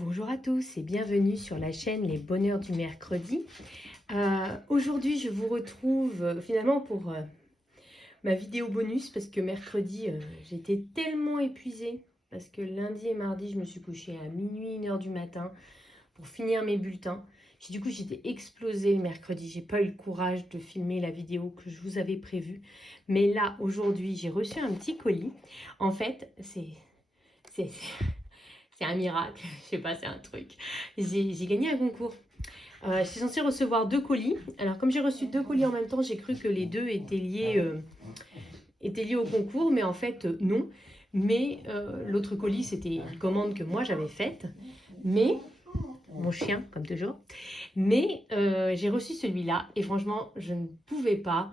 Bonjour à tous et bienvenue sur la chaîne Les Bonheurs du Mercredi. Aujourd'hui, je vous retrouve finalement pour ma vidéo bonus parce que mercredi, j'étais tellement épuisée parce que lundi et mardi, je me suis couchée à minuit, 1h du matin pour finir mes bulletins. Du coup, j'étais explosée le mercredi. J'ai pas eu le courage de filmer la vidéo que je vous avais prévue. Mais là, aujourd'hui, j'ai reçu un petit colis. En fait, c'est un miracle, je sais pas, c'est un truc. J'ai gagné un concours. Je suis censée recevoir 2 colis. Alors, comme j'ai reçu 2 colis en même temps, j'ai cru que les deux étaient liés au concours, mais en fait, non. Mais l'autre colis, c'était une commande que moi j'avais faite. Mais, mon chien, comme toujours. Mais j'ai reçu celui-là et franchement, je ne pouvais pas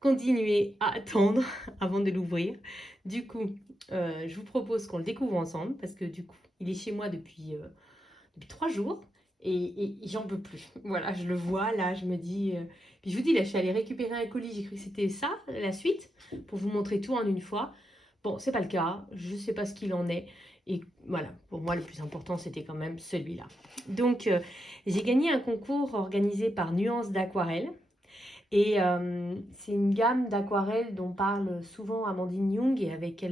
continuer à attendre avant de l'ouvrir. Du coup, je vous propose qu'on le découvre ensemble parce que du coup, il est chez moi depuis 3 jours et j'en peux plus. Voilà, je le vois là, je me dis. Puis je vous dis, là, je suis allée récupérer un colis, j'ai cru que c'était ça, la suite, pour vous montrer tout en une fois. Bon, c'est pas le cas, je sais pas ce qu'il en est. Et voilà, pour moi, le plus important, c'était quand même celui-là. Donc, j'ai gagné un concours organisé par Nuances d'Aquarelle. Et c'est une gamme d'aquarelles dont parle souvent Amandine Young et avec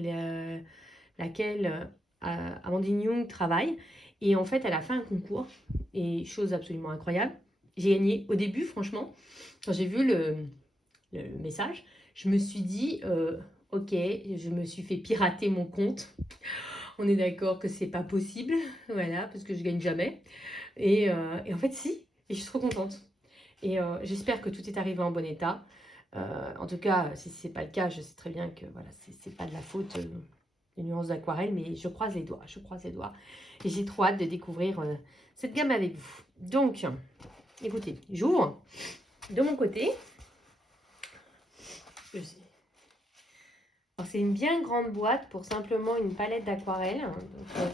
laquelle Amandine Young travaille. Et en fait, elle a fait un concours, et chose absolument incroyable, j'ai gagné. Au début, franchement, quand j'ai vu le message, je me suis dit, ok, je me suis fait pirater mon compte. On est d'accord que c'est pas possible, voilà, parce que je gagne jamais. Et en fait, si, et je suis trop contente. Et j'espère que tout est arrivé en bon état. En tout cas, si ce n'est pas le cas, je sais très bien que voilà, c'est pas de la faute des nuances d'aquarelle, mais je croise les doigts, je croise les doigts. Et j'ai trop hâte de découvrir cette gamme avec vous. Donc, écoutez, j'ouvre de mon côté. Alors, c'est une bien grande boîte pour simplement une palette d'aquarelle. Donc,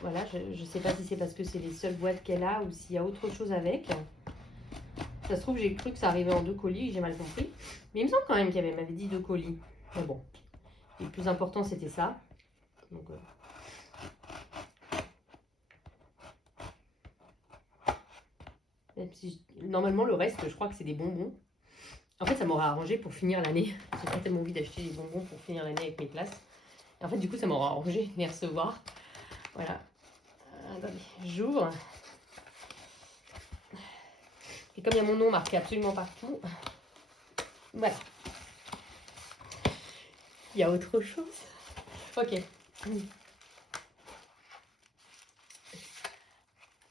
voilà, je ne sais pas si c'est parce que c'est les seules boîtes qu'elle a ou s'il y a autre chose avec. Ça se trouve, j'ai cru que ça arrivait en 2 colis, j'ai mal compris. Mais il me semble quand même qu'elle m'avait dit 2 colis. Mais bon, le plus important, c'était ça. Donc, même si normalement, le reste, je crois que c'est des bonbons. En fait, ça m'aurait arrangé pour finir l'année. J'ai pas tellement envie d'acheter des bonbons pour finir l'année avec mes classes. Et en fait, du coup, ça m'aurait arrangé de les recevoir. Voilà. Attendez, j'ouvre. Et comme il y a mon nom marqué absolument partout, voilà. Il y a autre chose. Ok.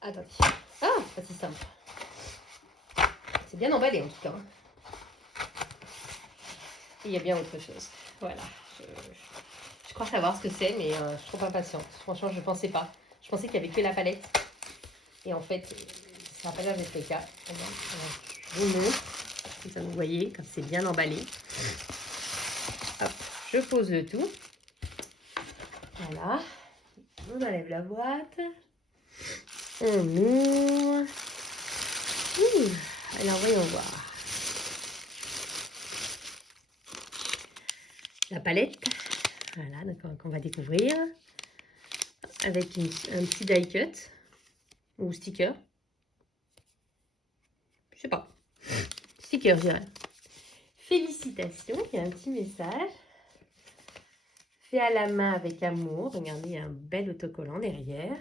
Attendez. Ah, c'est simple. C'est bien emballé en tout cas. Et il y a bien autre chose. Voilà. Je crois savoir ce que c'est, mais je suis trop impatiente. Franchement, je pensais pas. Je pensais qu'il n'y avait que la palette. Et en fait, ça n'a pas l'air d'être le cas. Je vous montre. Comme ça, vous voyez, comme c'est bien emballé. Hop, je pose le tout. Voilà. On enlève la boîte. On ouvre. Alors, voyons voir. La palette. Voilà, donc qu'on va découvrir. Avec un petit die cut. Ou sticker. Je sais pas. Sticker, je dirais. Félicitations, il y a un petit message. Fait à la main avec amour. Regardez, il y a un bel autocollant derrière.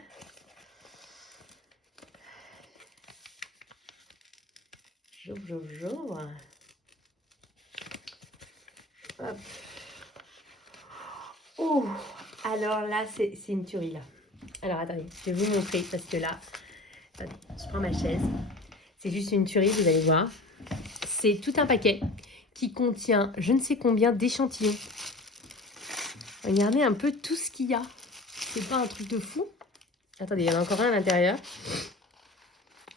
J'ouvre. Hop. Oh, alors là, c'est une tuerie là. Alors attendez, je vais vous montrer parce que là, attendez, je prends ma chaise. C'est juste une tuerie, vous allez voir. C'est tout un paquet qui contient je ne sais combien d'échantillons. Regardez un peu tout ce qu'il y a. C'est pas un truc de fou. Attendez, il y en a encore un à l'intérieur.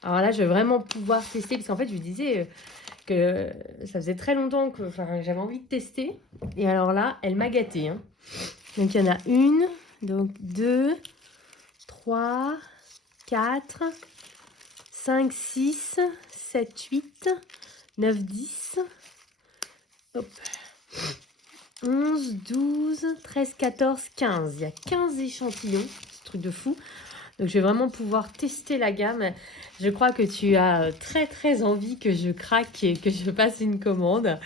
Alors là, je vais vraiment pouvoir tester parce qu'en fait, je vous disais que ça faisait très longtemps que j'avais envie de tester. Et alors là, elle m'a gâtée. Hein. Donc, il y en a une, donc 2, 3, 4, 5, 6, 7, 8, 9, 10. Hop. 11, 12, 13, 14, 15. Il y a 15 échantillons. C'est un truc de fou. Donc, je vais vraiment pouvoir tester la gamme. Je crois que tu as très, très envie que je craque et que je passe une commande.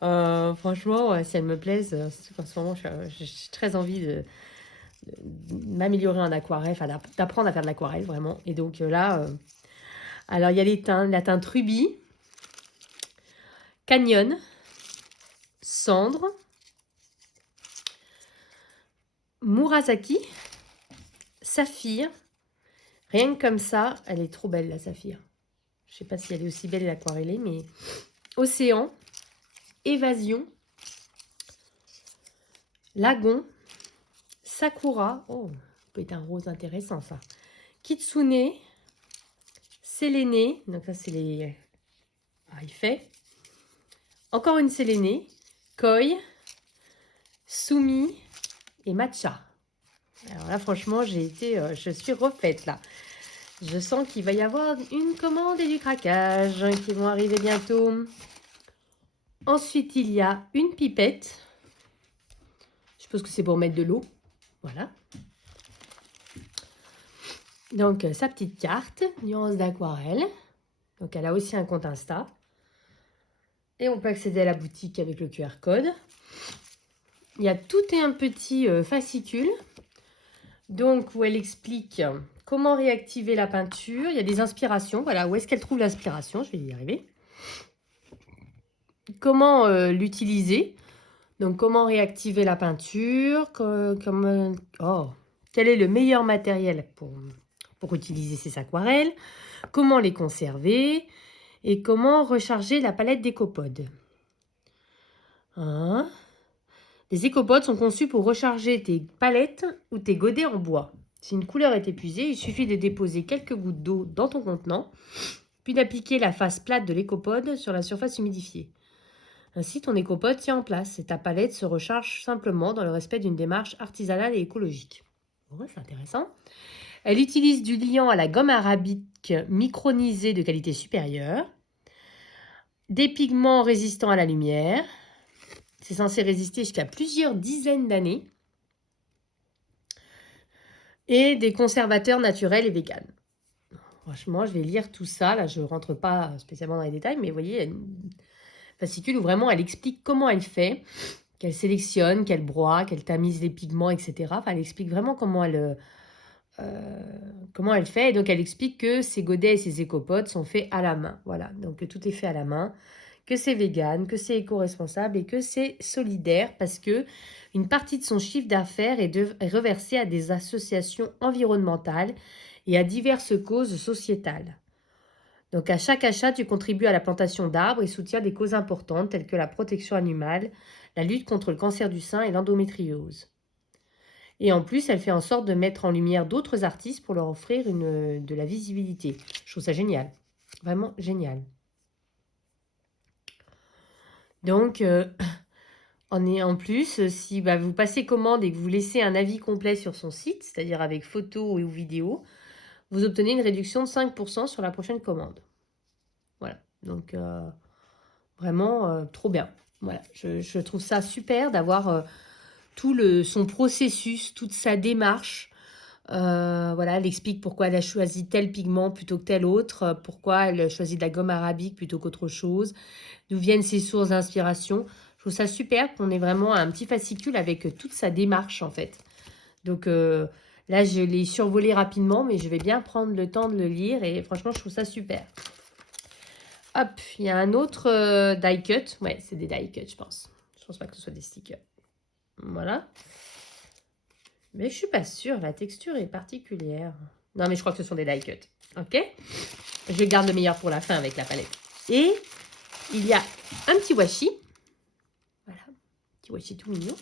Franchement, si elles me plaisent, en ce moment, j'ai très envie de m'améliorer en aquarelle, enfin d'apprendre à faire de l'aquarelle, vraiment. Et donc là, alors il y a les teintes, la teinte Ruby, Canyon, Cendre, Murasaki, Saphir. Rien que comme ça, elle est trop belle, la Saphir. Je ne sais pas si elle est aussi belle l'aquarellée, mais Océan, Évasion, Lagon, Sakura. Oh, ça peut être un rose intéressant, ça. Kitsune, Séléné. Donc ça, c'est les... Ah, il fait. Encore une Séléné. Koi, Sumi et Matcha. Alors là, franchement, je suis refaite, là. Je sens qu'il va y avoir une commande et du craquage qui vont arriver bientôt. Ensuite, il y a une pipette. Je suppose que c'est pour mettre de l'eau. Voilà. Donc, sa petite carte, nuance d'aquarelle. Donc, elle a aussi un compte Insta. Et on peut accéder à la boutique avec le QR code. Il y a tout et un petit fascicule. Donc, où elle explique comment réactiver la peinture. Il y a des inspirations. Voilà, où est-ce qu'elle trouve l'inspiration? Je vais y arriver. Comment l'utiliser. Donc, comment réactiver la peinture. Quel est le meilleur matériel pour utiliser ces aquarelles. Comment les conserver. Et comment recharger la palette d'Ecopods. Hein? Les Ecopods sont conçus pour recharger tes palettes ou tes godets en bois. Si une couleur est épuisée, il suffit de déposer quelques gouttes d'eau dans ton contenant, puis d'appliquer la face plate de l'Ecopod sur la surface humidifiée. Ainsi, ton Ecopod tient en place et ta palette se recharge simplement dans le respect d'une démarche artisanale et écologique. Ouais, c'est intéressant. Elle utilise du liant à la gomme arabique micronisé de qualité supérieure, des pigments résistants à la lumière. C'est censé résister jusqu'à plusieurs dizaines d'années. Et des conservateurs naturels et véganes. Franchement, je vais lire tout ça. Là, je ne rentre pas spécialement dans les détails, mais vous voyez, il y a une fascicule où vraiment elle explique comment elle fait, qu'elle sélectionne, qu'elle broie, qu'elle tamise les pigments, etc. Enfin, elle explique vraiment comment elle fait. Et donc, elle explique que ces godets et ces écopods sont faits à la main. Voilà, donc tout est fait à la main, que c'est vegan, que c'est éco-responsable et que c'est solidaire parce que une partie de son chiffre d'affaires est reversée à des associations environnementales et à diverses causes sociétales. Donc, à chaque achat, tu contribues à la plantation d'arbres et soutiens des causes importantes telles que la protection animale, la lutte contre le cancer du sein et l'endométriose. Et en plus, elle fait en sorte de mettre en lumière d'autres artistes pour leur offrir de la visibilité. Je trouve ça génial. Vraiment génial. Donc, en plus, si vous passez commande et que vous laissez un avis complet sur son site, c'est-à-dire avec photos ou vidéos, vous obtenez une réduction de 5% sur la prochaine commande. Voilà. Donc, vraiment, trop bien. Voilà. Je trouve ça super d'avoir son processus, toute sa démarche. Voilà, elle explique pourquoi elle a choisi tel pigment plutôt que tel autre, pourquoi elle a choisi de la gomme arabique plutôt qu'autre chose, d'où viennent ses sources d'inspiration. Je trouve ça super qu'on ait vraiment un petit fascicule avec toute sa démarche en fait. Donc là, je l'ai survolé rapidement, mais je vais bien prendre le temps de le lire et franchement, je trouve ça super. Hop, il y a un autre die cut. Ouais, c'est des die cut, je pense. Je pense pas que ce soit des stickers. Voilà. Mais je suis pas sûre, la texture est particulière. Non, mais je crois que ce sont des die cut. Ok? Je garde le meilleur pour la fin avec la palette. Et il y a un petit washi. Voilà, un petit washi tout mignon.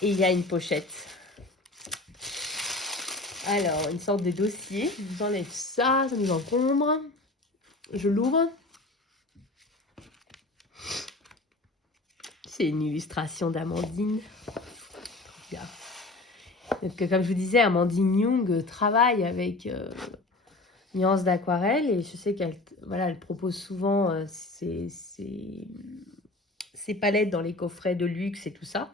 Et il y a une pochette. Alors, une sorte de dossier. Je vous enlève ça, ça nous encombre. Je l'ouvre. C'est une illustration d'Amandine. Bien. Donc, comme je vous disais, Amandine Young travaille avec nuances d'aquarelle et je sais qu'elle elle propose souvent ses palettes dans les coffrets de luxe et tout ça.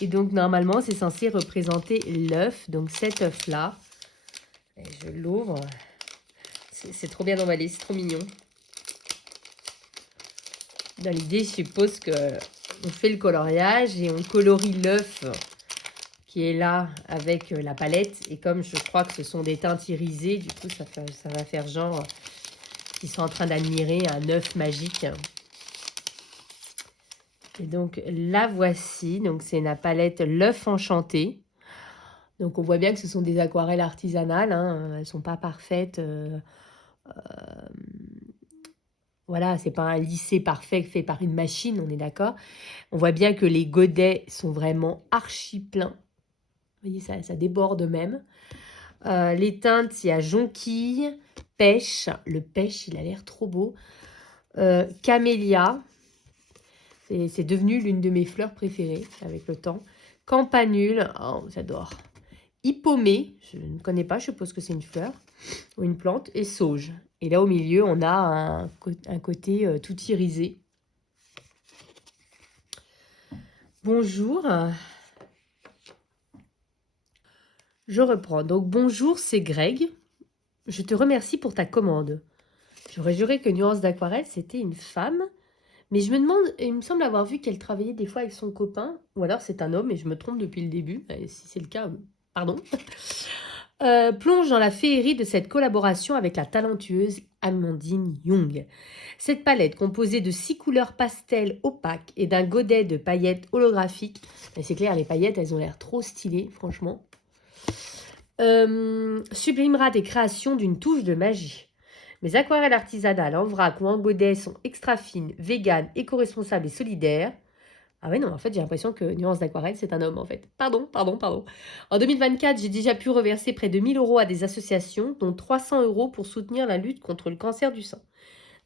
Et donc, normalement, c'est censé représenter l'œuf. Donc, cet œuf-là, Je l'ouvre. C'est trop bien emballé, c'est trop mignon. Dans l'idée, je suppose qu'on fait le coloriage et on colorie l'œuf qui est là avec la palette. Et comme je crois que ce sont des teintes irisées, du coup, ça va faire genre qu'ils sont en train d'admirer un œuf magique. Et donc, la voici. Donc, c'est la palette L'œuf enchanté. Donc, on voit bien que ce sont des aquarelles artisanales. Hein. Elles ne sont pas parfaites. Voilà, c'est pas un lissé parfait fait par une machine, on est d'accord. On voit bien que les godets sont vraiment archi pleins. Vous voyez, ça déborde même. Les teintes, il y a jonquille, pêche. Le pêche, il a l'air trop beau. Camélia. C'est devenu l'une de mes fleurs préférées avec le temps. Campanule. Oh, j'adore. Hippomée. Je ne connais pas, je suppose que c'est une fleur ou une plante. Et sauge. Et là, au milieu, on a un côté tout irisé. Bonjour. Je reprends. Donc, bonjour, c'est Greg. Je te remercie pour ta commande. J'aurais juré que Nuance d'Aquarelle, c'était une femme. Mais je me demande, il me semble avoir vu qu'elle travaillait des fois avec son copain. Ou alors c'est un homme et je me trompe depuis le début. Et si c'est le cas, pardon. Plonge dans la féerie de cette collaboration avec la talentueuse Amandine Young. Cette palette, composée de 6 couleurs pastel opaques et d'un godet de paillettes holographiques. C'est clair, les paillettes, elles ont l'air trop stylées, franchement. Sublimera des créations d'une touche de magie. Mes aquarelles artisanales en vrac ou en godet sont extra fines, véganes, éco-responsables et solidaires. Ah ouais, non, en fait, j'ai l'impression que Nuance d'Aquarelle, c'est un homme, en fait. Pardon. En 2024, j'ai déjà pu reverser près de 1 000 € à des associations, dont 300 € pour soutenir la lutte contre le cancer du sein.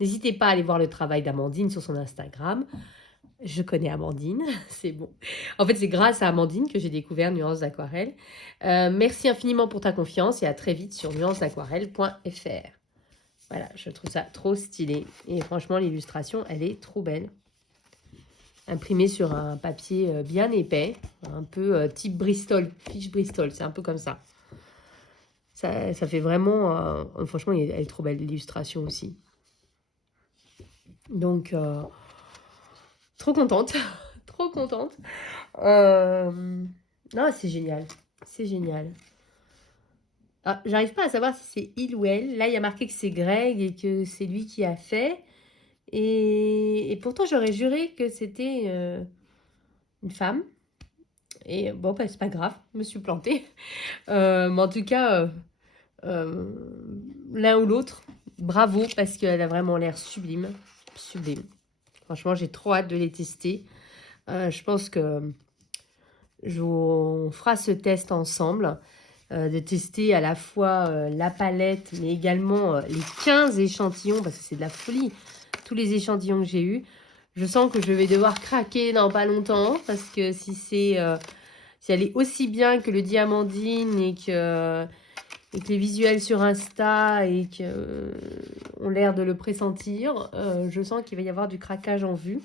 N'hésitez pas à aller voir le travail d'Amandine sur son Instagram. Je connais Amandine, c'est bon. En fait, c'est grâce à Amandine que j'ai découvert Nuance d'Aquarelle. Merci infiniment pour ta confiance et à très vite sur nuancedaquarelle.fr. Voilà, je trouve ça trop stylé. Et franchement, l'illustration, elle est trop belle. Imprimée sur un papier bien épais, un peu type Bristol, fiche Bristol, c'est un peu comme ça. Ça fait vraiment... franchement, elle est trop belle, l'illustration aussi. Donc, trop contente. Trop contente. Non, c'est génial. C'est génial. Ah, j'arrive pas à savoir si c'est il ou elle. Là, il y a marqué que c'est Greg et que c'est lui qui a fait. Et pourtant, j'aurais juré que c'était une femme. Et bon, bah, c'est pas grave, je me suis plantée. Mais en tout cas, l'un ou l'autre, bravo, parce qu'elle a vraiment l'air sublime. Sublime. Franchement, j'ai trop hâte de les tester. Je pense que on fera ce test ensemble. De tester à la fois la palette, mais également les 15 échantillons, parce que c'est de la folie, tous les échantillons que j'ai eus. Je sens que je vais devoir craquer dans pas longtemps, parce que si elle est aussi bien que le Diamandine et que les visuels sur Insta et que ont l'air de le pressentir, je sens qu'il va y avoir du craquage en vue.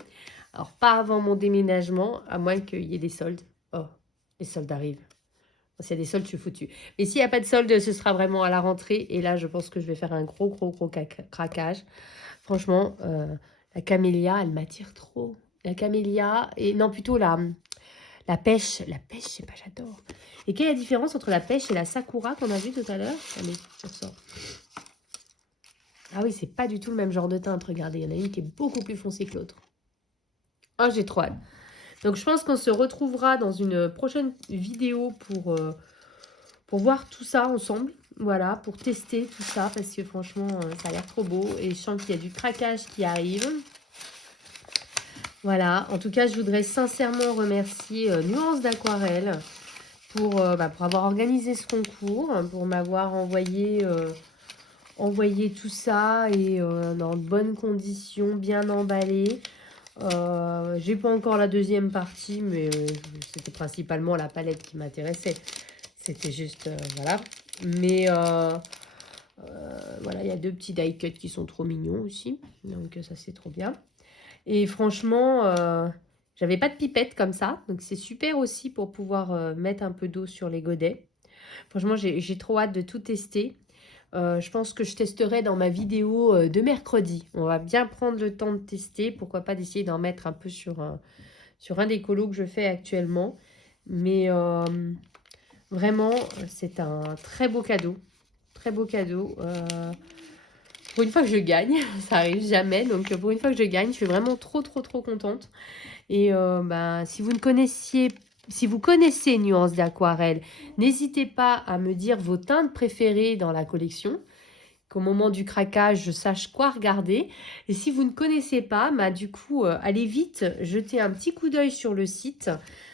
Alors, pas avant mon déménagement, à moins qu'il y ait des soldes. Oh, les soldes arrivent. S'il y a des soldes, je suis foutue. Mais s'il n'y a pas de soldes, ce sera vraiment à la rentrée. Et là, je pense que je vais faire un gros craquage. Franchement, la camélia, elle m'attire trop. La camélia, et non, plutôt la pêche. La pêche, je sais pas, j'adore. Et quelle est la différence entre la pêche et la sakura qu'on a vu tout à l'heure? Allez, je ressors. Ah oui, c'est pas du tout le même genre de teinte. Regardez, il y en a une qui est beaucoup plus foncée que l'autre. Oh, j'ai trop hâte. Donc, je pense qu'on se retrouvera dans une prochaine vidéo pour voir tout ça ensemble. Voilà, pour tester tout ça, parce que franchement, ça a l'air trop beau. Et je sens qu'il y a du craquage qui arrive. Voilà, en tout cas, je voudrais sincèrement remercier Nuance d'Aquarelle pour avoir organisé ce concours, pour m'avoir envoyé tout ça et dans de bonnes conditions, bien emballé. J'ai pas encore la deuxième partie, mais c'était principalement la palette qui m'intéressait. C'était juste, voilà. Mais voilà, il y a 2 petits die cuts qui sont trop mignons aussi. Donc ça, c'est trop bien. Et franchement, j'avais pas de pipette comme ça. Donc c'est super aussi pour pouvoir mettre un peu d'eau sur les godets. Franchement, j'ai trop hâte de tout tester. Je pense que je testerai dans ma vidéo de mercredi. On va bien prendre le temps de tester. Pourquoi pas d'essayer d'en mettre un peu sur un des colos que je fais actuellement. Mais vraiment, c'est un très beau cadeau. Très beau cadeau. Pour une fois que je gagne, ça arrive jamais. Donc pour une fois que je gagne, je suis vraiment trop contente. Et si vous connaissez Nuances d'aquarelle, n'hésitez pas à me dire vos teintes préférées dans la collection, qu'au moment du craquage, je sache quoi regarder. Et si vous ne connaissez pas, du coup, allez vite jeter un petit coup d'œil sur le site,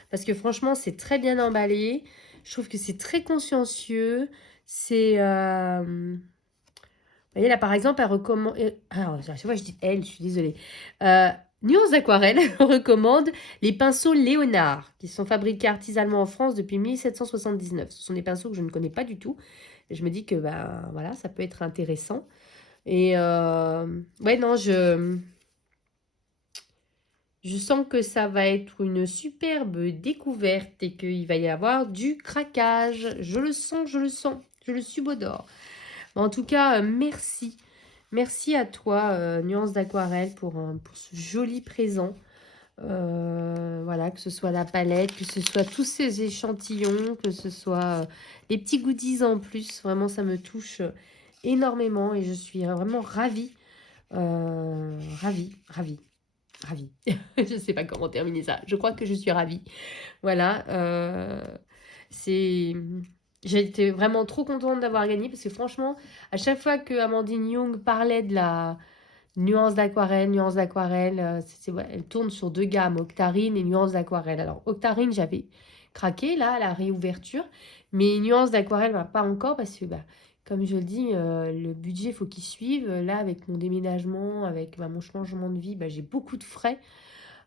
parce que franchement, c'est très bien emballé. Je trouve que c'est très consciencieux. C'est... Vous voyez, là, par exemple, elle recommande... Alors, à chaque fois, je dis elle, je suis désolée. Nuance Aquarelle recommande les pinceaux Léonard, qui sont fabriqués artisanalement en France depuis 1779. Ce sont des pinceaux que je ne connais pas du tout. Et je me dis que, voilà, ça peut être intéressant. Et, ouais, non, je sens que ça va être une superbe découverte et qu'il va y avoir du craquage. Je le sens, je le sens. Je le subodore. En tout cas, merci. Merci à toi, Nuance d'Aquarelle, pour ce joli présent. Voilà, que ce soit la palette, que ce soit tous ces échantillons, que ce soit les petits goodies en plus. Vraiment, ça me touche énormément et je suis vraiment ravie. Ravie. Je ne sais pas comment terminer ça. Je crois que je suis ravie. Voilà. C'est... J'ai été vraiment trop contente d'avoir gagné parce que franchement, à chaque fois que Amandine Young parlait de la nuance d'aquarelle, ouais, elle tourne sur 2 gammes, Octarine et nuance d'aquarelle. Alors, Octarine, j'avais craqué là, à la réouverture, mais nuance d'aquarelle, pas encore parce que, comme je le dis, le budget, il faut qu'il suive. Là, avec mon déménagement, avec mon changement de vie, j'ai beaucoup de frais.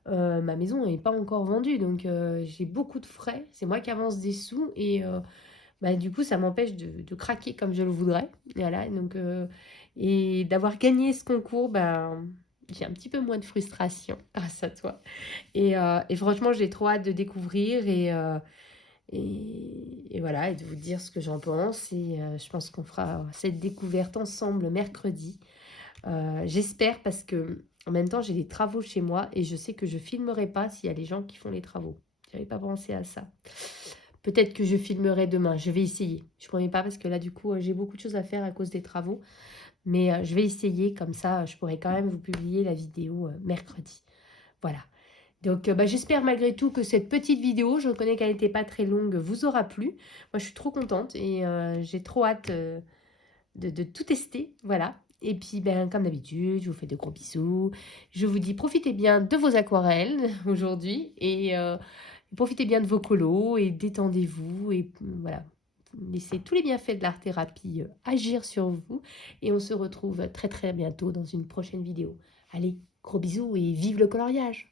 Ma maison n'est pas encore vendue, donc j'ai beaucoup de frais. C'est moi qui avance des sous et du coup, ça m'empêche de craquer comme je le voudrais. Voilà, donc, et d'avoir gagné ce concours, j'ai un petit peu moins de frustration grâce à toi. Et franchement, j'ai trop hâte de découvrir et voilà, et de vous dire ce que j'en pense. Et je pense qu'on fera cette découverte ensemble mercredi. J'espère parce que en même temps, j'ai des travaux chez moi et je sais que je filmerai pas s'il y a les gens qui font les travaux. J'avais pas pensé à ça. Peut-être que je filmerai demain. Je vais essayer. Je ne promets pas parce que là, du coup, j'ai beaucoup de choses à faire à cause des travaux. Mais je vais essayer. Comme ça, je pourrai quand même vous publier la vidéo mercredi. Voilà. Donc, j'espère malgré tout que cette petite vidéo, je reconnais qu'elle n'était pas très longue, vous aura plu. Moi, je suis trop contente et j'ai trop hâte de tout tester. Voilà. Et puis, comme d'habitude, je vous fais de gros bisous. Je vous dis, profitez bien de vos aquarelles aujourd'hui et profitez bien de vos colos et détendez-vous. Et voilà, laissez tous les bienfaits de l'art-thérapie agir sur vous. Et on se retrouve très bientôt dans une prochaine vidéo. Allez, gros bisous et vive le coloriage!